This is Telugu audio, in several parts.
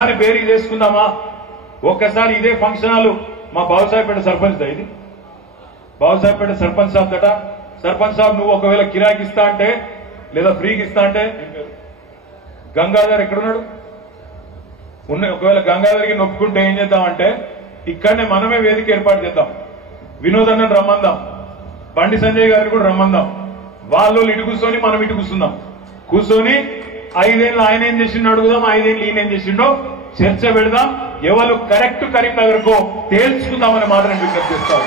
బేరీ చేసుకుందామా ఒక్కసారి ఇదే ఫంక్షన్ హాల్ మా బావుసాయిపేట సర్పంచ్ ఇది బావుసాయిపేట సర్పంచ్ సాబ్ దట సర్పంచ్ సాబ్ నువ్వు ఒకవేళ కిరాకి ఇస్తా అంటే లేదా ఫ్రీకి ఇస్తా అంటే గంగాధర్ ఎక్కడున్నాడు ఒకవేళ గంగాధర్కి నొప్పుకుంటే ఏం చేద్దామంటే ఇక్కడనే మనమే వేదిక ఏర్పాటు చేద్దాం వినోద్ అన్నని రమ్మందాం బండి సంజయ్ గారిని కూడా రమ్మందాం వాళ్ళు ఇటు కూర్చొని మనం ఇటు కూర్చుందాం కూర్చొని 5 ఏళ్ళు ఆయన ఏం చేసిండో అడుగుదాం 5 ఏళ్ళు ఈయన ఏం చేసిండో చర్చ పెడదాం ఎవరు కరెక్ట్ కరీంనగర్ కో తేల్చుకుందామని మాత్రం విజ్ఞప్తి చేస్తాం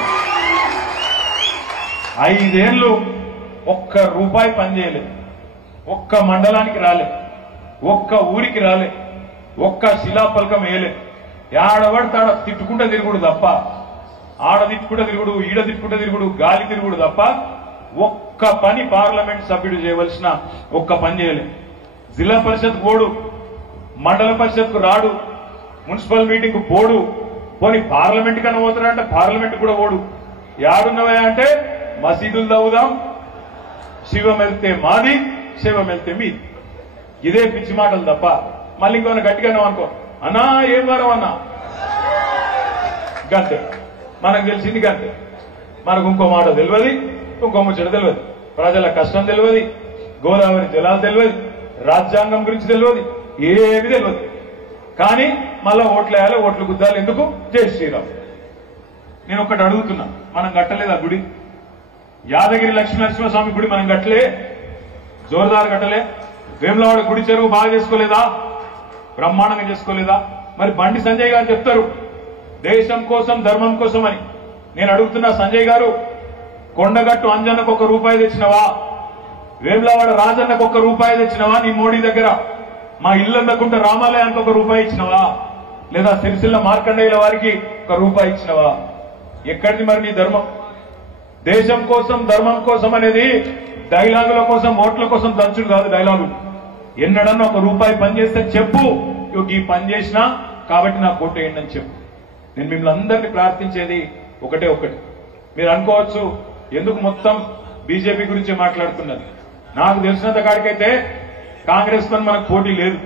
5 ఏళ్ళు ఒక్క రూపాయి పనిచేయలే ఒక్క మండలానికి రాలే ఒక్క ఊరికి రాలే ఒక్క శిలాఫలకం వేయలే ఆడబడతాడ తిట్టుకుంటా తిరుగుడు తప్ప ఆడ తిట్టుకుంటా తిరుగుడు ఈడ తిట్టుకుంటా తిరుగుడు గాలి తిరుగుడు తప్ప ఒక్క పని పార్లమెంట్ సభ్యుడు చేయవలసిన ఒక్క పని చేయలే జిల్లా పరిషత్ పోడు మండల పరిషత్ కు రాడు మున్సిపల్ మీటింగ్ కు పోడు పోనీ పార్లమెంట్ కన్నా పోతాడంటే పార్లమెంట్ కూడా పోడు యాడున్నవా అంటే మసీదులు తవ్వుదాం శివం వెళ్తే మాది శివం వెళ్తే మీది ఇదే పిచ్చి మాటలు తప్ప మళ్ళీ ఇంకొన గట్టిగానే అనుకో అన్నా ఏం వారం అన్నా గంతే మనకు తెలిసింది గంతే మనకు ఇంకో మాట తెలియదు ఇంకో ముచ్చట తెలియదు ప్రజల కష్టం తెలియదు గోదావరి జలాలు తెలియదు రాజ్యాంగం గురించి తెలియదు ఏవి తెలియదు కానీ మళ్ళా ఓట్లు వేయాలి ఓట్లు గుద్దాలి ఎందుకు జై శ్రీరామ్ నేను ఒక్కటి అడుగుతున్నా మనం కట్టలేదు ఆ గుడి యాదగిరి లక్ష్మీనరసింహస్వామి గుడి మనం కట్టలే జోరుదారు కట్టలే వేములవాడ గుడి చెరువు బాగా చేసుకోలేదా బ్రహ్మాండంగా చేసుకోలేదా మరి బండి సంజయ్ గారు చెప్తారు దేశం కోసం ధర్మం కోసం అని నేను అడుగుతున్నా సంజయ్ గారు కొండగట్టు అంజన్నకు ₹1 తెచ్చినవా వేములవాడ రాజన్నకు ₹1 తెచ్చినవా నీ మోడీ దగ్గర మా ఇల్లు అందకుండా రామాలయానికి ₹1 ఇచ్చినవా లేదా సిరిసిల్ల మార్కండేయుల వారికి ₹1 ఇచ్చినవా ఎక్కడిది మరి నీ ధర్మం దేశం కోసం ధర్మం కోసం అనేది డైలాగుల కోసం ఓట్ల కోసం దంచుడు కాదు డైలాగులు ఎన్నడన్నా ₹1 పని చేస్తే చెప్పు ఈ పని చేసినా కాబట్టి నాకు ఓటు వేయండి అని చెప్పు నేను మిమ్మల్ని అందరినీ ప్రార్థించేది ఒకటే ఒకటి మీరు అనుకోవచ్చు ఎందుకు మొత్తం బీజేపీ గురించి మాట్లాడుతున్నది నాకు తెలిసినంత కాడికైతే కాంగ్రెస్ తో మనకు పోటీ లేదు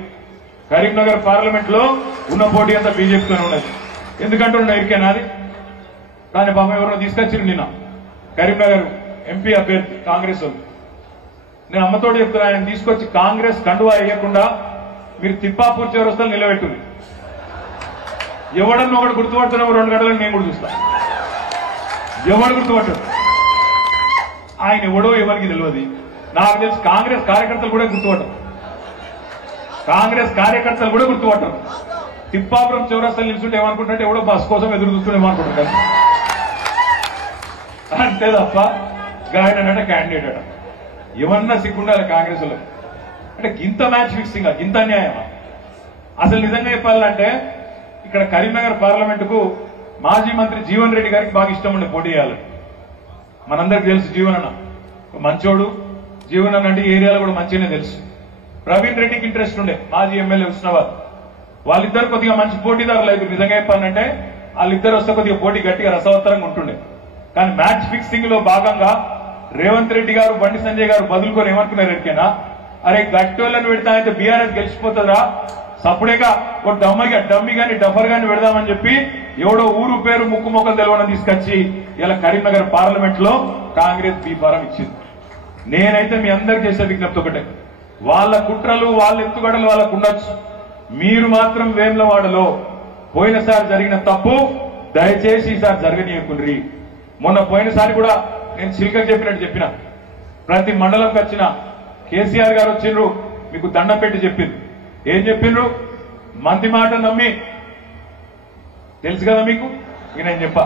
కరీంనగర్ పార్లమెంట్ లో ఉన్న పోటీ అంతా బీజేపీతోనే ఉన్నది ఎందుకంటే ఇరికేనా అది దాని పాపం ఎవరో తీసుకొచ్చారు నిన్న కరీంనగర్ ఎంపీ అభ్యర్థి కాంగ్రెస్ వాళ్ళు నేను అమ్మతోటి చెప్తున్నా ఆయన తీసుకొచ్చి కాంగ్రెస్ కండువా వేయకుండా మీరు తిప్పాపూర్ చౌరస్తాలు నిలబెట్టుంది ఎవడన్నా ఒకటి గుర్తుపడుతున్నావు 2 గంటలకు నేను కూడా చూస్తా ఎవడు గుర్తుపట్టాడు ఆయన ఎవడో ఎవరికి తెలియదు నాకు తెలిసి కాంగ్రెస్ కార్యకర్తలు కూడా గుర్తుపట్టరు కాంగ్రెస్ కార్యకర్తలు కూడా గుర్తుపట్టరు తిప్పాపురం చౌరస్తాలు నిలుచుంటే ఏమనుకుంటుంటే ఎవడో బస్ కోసం ఎదురు చూస్తుంటే ఏమనుకుంటారు అంతే తప్ప ఆయన అంటే క్యాండిడేట్ అట ఏమన్నా సిగ్గుండాలి కాంగ్రెస్ లో అంటే గింత మ్యాచ్ ఫిక్సింగ్ గింత అన్యాయమా అసలు నిజంగా చెప్పాలంటే ఇక్కడ కరీంనగర్ పార్లమెంటుకు మాజీ మంత్రి జీవన్ రెడ్డి గారికి బాగా ఇష్టం ఉండే పోటీ చేయాలి మనందరికి తెలుసు జీవన్ అన్న మంచోడు జీవన్ అన్న అంటే ఏరియాలో కూడా మంచిగానే తెలుసు ప్రవీణ్ రెడ్డికి ఇంట్రెస్ట్ ఉండే మాజీ ఎమ్మెల్యే హుస్నాబాద్ వాళ్ళిద్దరు కొద్దిగా మంచి పోటీదారులు అయితే నిజంగా చెప్పాలంటే వాళ్ళిద్దరు వస్తే కొద్దిగా పోటీ గట్టిగా రసవత్తరంగా ఉంటుండే కానీ మ్యాచ్ ఫిక్సింగ్ లో భాగంగా రేవంత్ రెడ్డి గారు బండి సంజయ్ గారు బదులుకొని ఏమనుకున్నారు ఎరికేనా అరే గట్టోళ్ళని పెడతా అయితే బీఆర్ఎస్ గెలిచిపోతుందా సప్పుడేగా ఒక డమ్మి గాని డఫర్ గాని పెడదామని చెప్పి ఎవడో ఊరు పేరు ముక్కు మొక్కలు తెలవడం తీసుకొచ్చి ఇలా కరీంనగర్ పార్లమెంట్ లో కాంగ్రెస్ బీఫారం ఇచ్చింది నేనైతే మీ అందరికి చేసే విజ్ఞప్తి ఒకటే వాళ్ళ కుట్రలు వాళ్ళ ఎత్తుగడలు వాళ్ళకు ఉండొచ్చు మీరు మాత్రం వేములవాడలో పోయినసారి జరిగిన తప్పు దయచేసి ఈసారి జరగనీయకుండ్రి మొన్న పోయినసారి కూడా నేను చిల్కకు చెప్పినట్టు చెప్పిన ప్రతి మండలంకి వచ్చిన కేసీఆర్ గారు వచ్చిండ్రు మీకు దండం పెట్టి చెప్పిండ్రు ఏం చెప్పిండ్రు మంది మాట నమ్మి తెలుసు కదా మీకు ఇక నేను చెప్పా